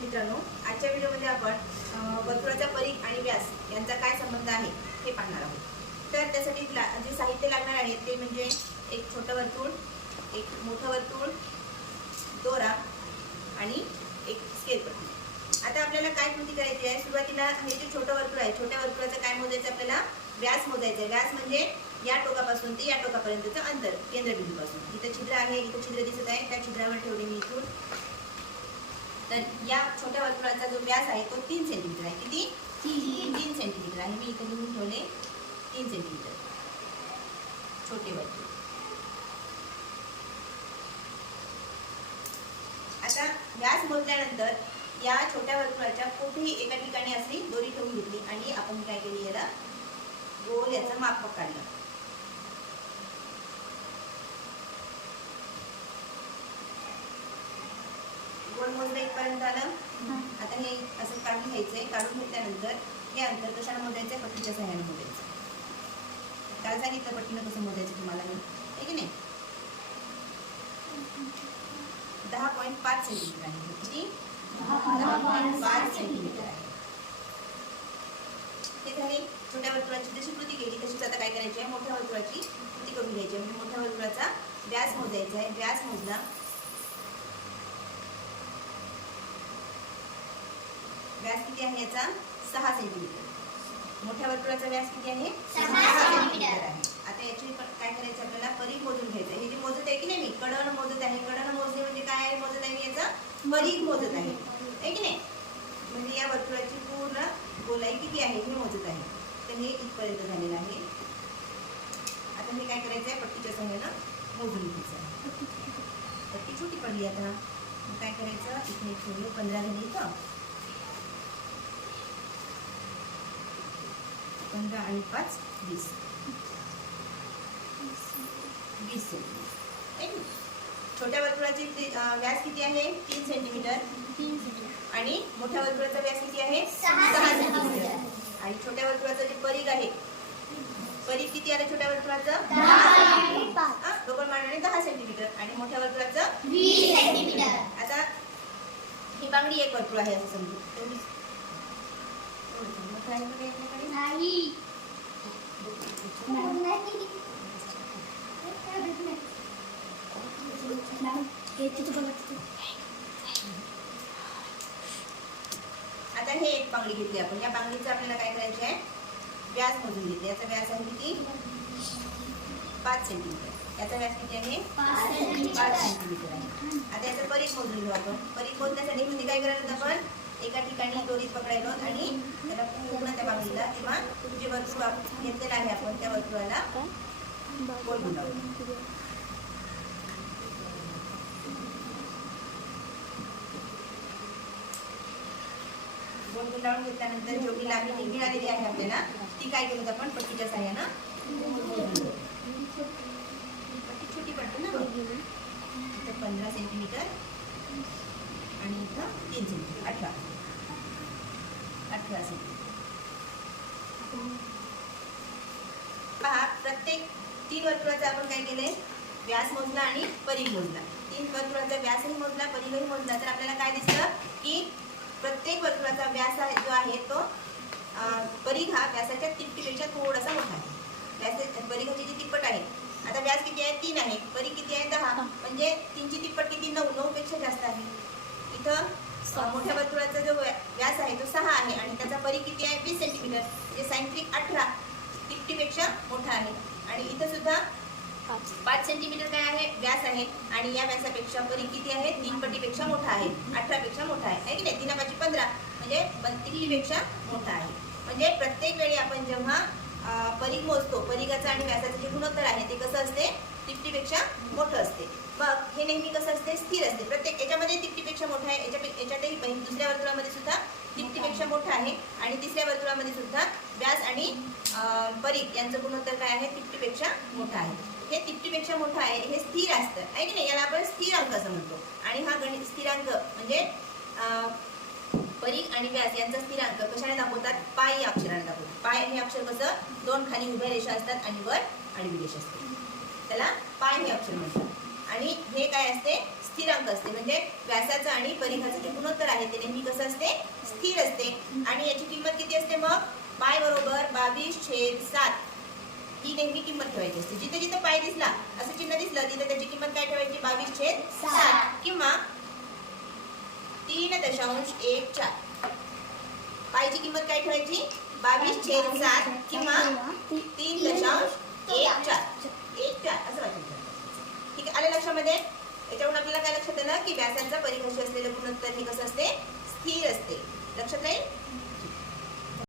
विद्यार्थी मित्रांनो आजच्या व्हिडिओमध्ये आपण वर्तुळाचा परीख आणि व्यास यांचा काय संबंध आहे हे पाहणार आहोत. तर त्यासाठी ला- जे साहित्य लागणार आहे ते म्हणजे एक छोटं वर्तुळ एक मोठं वर्तुळ दोरा आणि एक स्केलपट्टी आता आपल्याला काय कृती करायची आहे? सुरुवातीला हे जे छोटं वर्तुळ आहे छोट्या वर्तुळाचं काय मोजायचं आपल्याला? व्यास मोजायचं आहे. व्यास म्हणजे या टोकापासून ते या टोकापर्यंतचं अंतर केंद्रबिंदूपासून. इथं छिद्र आहे इथं छिद्र दिसत आहे. त्या छिद्रावर ठेवले मी इथून. तर या छोट्या वर्तुळाचा जो व्यास आहे तो तीन सेंटीमीटर आहे. किती? तीन. सेंटीमीटर आहे. मी इथं लिहून ठेवले. तीन सेंटीमीटर छोटे वर्तुळ. आता व्यास मोजल्यानंतर या छोट्या वर्तुळाच्या कुठेही एका ठिकाणी अशी दोरी ठेवून घेतली आणि आपण काय केली याला? गोल याचं मापक काढलं. गोल मोजलं इथपर्यंत आलं. आता हे असं काढून घ्यायचंय. काढून घेतल्यानंतर हे अंतर कशाला मोजायचं पट्टीच्या सहाय्याने मोजायचं काल सांगितलं पट्टीनं कसं मोजायचं तुम्हाला मी? आहे की नाही? दहा पॉईंट पाच सेंटीमीटर आहे. किती? दहा पॉईंट पाच सेंटीमीटर आहे. ते झाली. छोट्या वर्तुळाची जशी कृती केली तशीच आता काय करायची आहे? मोठ्या वर्तुळाची कृती करून घ्यायची आहे. म्हणजे मोठ्या वर्तुळाचा व्यास मोजायचा आहे. व्यास मोजला व्यास किती आहे याचा? सहा सेंटीमीटर मोठ्या वर्तुळाचा व्यास किती आहे? सहा सेंटीमीटर. आहे. आता याची काय करायचं आपल्याला? परीघ मोजून घ्यायचं. हे जे मोजत आहे की नाही मी? कडण मोजत आहे. कडण मोजणे म्हणजे काय आहे? मोजत आहे मी याचा? परीघ मोजत आहे. आहे की नाही? म्हणजे या वर्तुळाची पूर्ण गोलाई किती आहे? हे मोजत आहे. तर हे इथपर्यंत झालेलं आहे. आता हे काय करायचं आहे पट्टीच्या सहाय्यानं मोजून घ्यायचं आहे. पट्टी छोटी पडली आता. काय करायचं? इथे ठेवले. पंधरा झाली इथं. पंधरा आणि पाच वीस वीस सेंटीमीटर आहे? छोट्या वर्तुळाची व्यास किती आहे? तीन सेंटीमीटर आणि मोठ्या वर्तुळाचा व्यास किती आहे? सहा सेंटीमीटर आणि छोट्या वर्तुळाचं जे परीघ आहे परीघ किती आलं छोट्या वर्तुळाचं? दोघं मांडणे दहा सेंटीमीटर आणि मोठ्या वर्तुळाचं? आता ही बांगडी एक वर्तुळ आहे असं समजू तेवढीच एवढं मोठं आहे बघा याच्याकडे. नाही आता हे एक बांगडी घेतली आपण. या बांगडीचं आपल्याला काय करायचे आहे? व्यास मोजून घेते. याचा व्यास आहे किती? पाच सेंटीमीटर याचा व्यास किती आहे? पाच सेंटीमीटर. पाच सेंटीमीटर आहे. आता याचं परीघ मोजून घेऊ आपण. परीघ मोजण्यासाठी म्हणजे काय करायचं आपण? एका ठिकाणी दोरीत पकडायलो आणि त्याला पूर्ण त्या बाजूला किंवा जे वर्तुळ घेतलेलं आहे आपण त्या वर्तुळाला बोलून गुंडावलं गोल गुंडाळून घेतल्यानंतर जेवढी लागलेली मिळालेली आहे आपल्याला ती काय केलं आपण पट्टीच्या साह्यानं पट्टी छोटी पडते ना इथं पंधरा सेंटीमीटर आणि इथं तीन सेंटीमीटर अठरा. सेंटीमीटर पहा प्रत्येक तीन वर्तुळाचा आपण काय केलंय व्यास मोजला आणि परीघ मोजला. तीन वर्तुळाचा व्यासही मोजला परीघही मोजला. तर आपल्याला काय दिसतं? की प्रत्येक वर्तुळाचा व्यास जो आहे तो परीघ हा व्यासाच्या तिप्पटीपेक्षा थोडासा मोठा आहे. व्यास परीघाची जी तिप्पट आहे आता व्यास किती आहे? तीन आहे. परीघ किती आहे? दहा. म्हणजे तीनची तिप्पट किती? नऊ. नऊ पेक्षा जास्त आहे. इथं मोठ्या वर्तुळाचा जो व्यास आहे तो सहा आहे आणि त्याचा परी किती आहे? वीस सेंटीमीटर म्हणजे सायंत्रिक अठरा तिपटीपेक्षा मोठा आहे. आणि इथं सुद्धा पाच सेंटीमीटर काय आहे? व्यास आहे. आणि या व्यासापेक्षा परी किती आहे? तीन पटीपेक्षा मोठा आहे. अठरापेक्षा मोठा आहे. की नाही? तीन पंधरा. म्हणजे तिप्पटीपेक्षा मोठा आहे. म्हणजे प्रत्येक वेळी आपण जेव्हा परीग परीघ मोजतो परीघाचा आणि व्यासाचं जे गुणोत्तर आहे ते कसं असते? तिपटीपेक्षा मोठं असते. मग हे नेहमी कसं असते स्थिर असते. प्रत्येक याच्यामध्ये तिप्टीपेक्षा मोठं आहे. याच्या याच्यातही दुसऱ्या वर्तुळामध्ये सुद्धा तिप्टीपेक्षा मोठा आहे. आणि तिसऱ्या वर्तुळामध्ये सुद्धा व्यास आणि परीक यांचं गुणोत्तर काय आहे? तिप्टीपेक्षा मोठं आहे. हे तिप्टीपेक्षा मोठं आहे. हे स्थिर असतं. आहे की नाही? याला आपण स्थिरांक असं म्हणतो. आणि हा गणित स्थिरांक म्हणजे परीख आणि व्यास यांचा स्थिरांक कशाने दाखवतात? पाय या अक्षराने दाखवतात. पाय हे अक्षर कसं? दोन खाली उभ्या रेषा असतात आणि वर आणि विदेश असते. त्याला पाय हे अक्षर म्हणतात. आणि हे काय असते? स्थिरांक असते. म्हणजे व्यासाचं आणि परिघाचं जे गुणोत्तर आहे ते नेहमी कसं असते? स्थिर असते. आणि याची किंमत किती असते मग? पाय बरोबर बावीस छेद सात. ही नेहमी किंमत ठेवायची असते. जिथे जिथे पाय दिसला असं चिन्ह दिसलं तिथे त्याची किंमत काय ठेवायची? बावीस छेद सात. किंवा तीन दशांश एक चार. पायची किंमत काय ठेवायची? बावीस छेद सात किंवा तीन दशांश एक चार. एक चार असं वाचायचं ठीक आहे आलं याच्यावरून आपल्याला काय लक्षात आलं की व्यासांचा परिभाषा असलेलं गुणोत्तर हे कसं असते? स्थिर असते. लक्षात राहील?